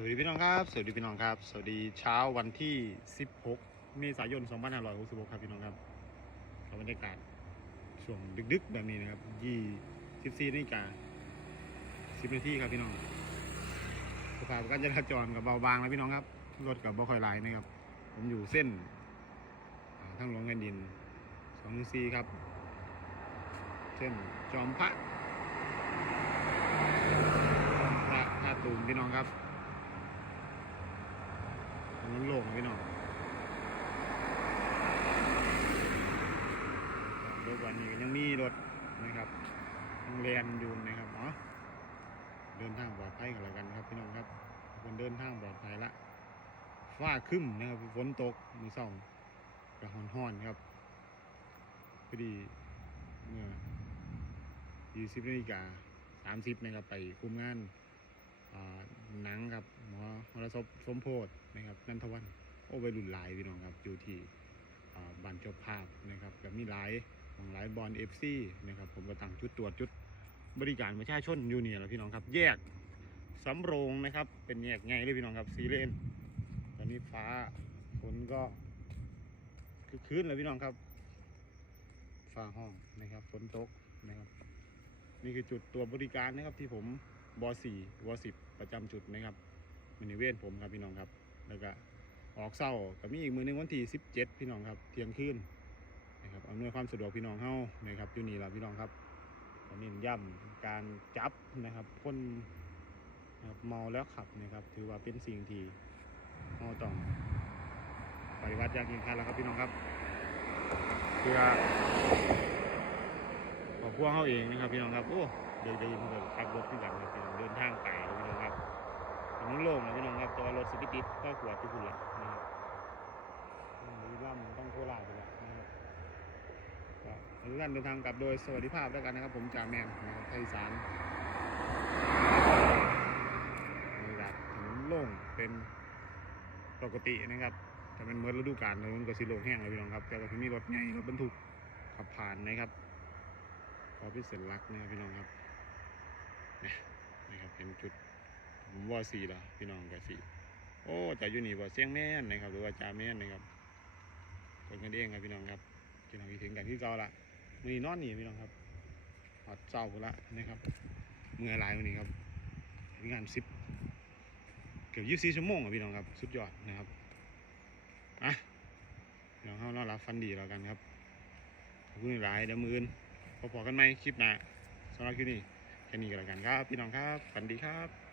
วัสดีพี่น้องครับ สวัสดีพี่น้องครับ สวัสดีเช้าวันที่ 16 เมษายน 2566 ครับพี่น้องครับกับบรรยากาศช่วงดึกๆแบบนี้นะครับ 24นาฬิกา10นาทีครับพี่น้องสภาพการจราจรกับเบาบางแล้วพี่น้องครับ รถกับบ่ค่อยหลายนะครับ ผมอยู่เส้นอ่าทางหลวงแผ่นดิน214ครับ เส้นจอมพระพระท่าตูมพี่น้องครับ ถนนโล่งพี่น้องรถวันนี้ยังมีรถนะครับยังเรียนอยู่นะครับเนาะเดินทางปลอดภัยกันแล้วกันครับพี่น้องครับคนเดินทางปลอดภัยละฟ้าคึ้มนะครับฝนตกมือส่องกระหอนห้อนครับพอดีเมื่อ20นาฬิกา30นะครับไปคุมงาน หนังครับหมอมรสพสมโพธนะครับนันทวันโอ้ไปรุ่นหลายพี่น้องครับอยู่ที่บ้านเจ้าภาพนะครับกับมีหลายของหลายบอลเอฟซีนะครับผมก็ตั้งจุดตรวจจุดบริการประชาชนอยู่เนี่ยแหละพี่น้องครับ แยกสำโรงนะครับ เป็นแยกไงเลยพี่น้องครับสีเลนตอนนี้ฟ้าฝนก็คือคืนเลยพี่น้องครับฟ้าห้องนะครับฝนตกนะครับ นี่คือจุดตัวจบริการนะครับที่ผม บสี่วสิบประจำจุดนะครับมินิเวนผมครับพี่น้องครับแล้วก็ออกเศร้าก็มีอีกมือหนึ่งวันที่สิบเจ็ดพี่น้องครับเที่ยงคืนนะครับอำนวยความสะดวกพี่น้องเฮานะครับอยู่นี่ละพี่น้องครับก็เน้นย้ำการจับนะครับคนนะครับเมาแล้วขับนะครับ ถือว่าเป็นสิ่งที่เราต้องปฏิบัติอย่างยิ่งขันแล้วครับพี่น้องครับเพื่อขอบพวกเขาเองนะครับพี่น้องครับโอ้เดี๋ยวจะยินแบบขับรถที่กันครับ ว่ารถสปิติดก็ขวดทุกคนละนะครับอืมบุรีรัมย์ต้องโคราชไปล้วนะครับก็ทุกท่านเดินทางกลับโดยสวัสดิภาพแล้วกันนะครับ ผมจ่าแมนนะครับไทยสารบรรยากาศถนนโล่งเป็นปกตินะครับแต่เป็นเมื่อฤดูกาลถนนก็สิโล่งแห้งเลยพี่น้องครับ แต่ก็มีรถใหญ่รถบรรทุกขับผ่านนะครับพอพิเศษลักนะครับพี่น้องครับนะนะครับเป็นจุดผมว่าสี่ละพี่น้องกับสี่ อ้จ่าอยู่นี่ว่เสียงแม่นนะครับ หรือว่าจ่าแม่นนะครับคนกันเองครับพี่น้องครับพี่น้องคิดถึงกันที่เก่าละมือนี้นอนนี่พี่น้องครับหอดเจ้าพุ่นละนะครับมือหลายวันนี้ครับมีงานสิบเกือบยี่สิบชั่วโมงอะพี่น้องครับ สุดยอดนะครับอะพี่น้องเข้านอนรับฟันดีแล้วกันครับขอบคุณหลายเดี๋ยวมืออื่นพบกันไหมคลิปหน้าสำหรับคลิปนี้แค่นี้ก็แล้วกันครับ พี่น้องครับฝันดีครับ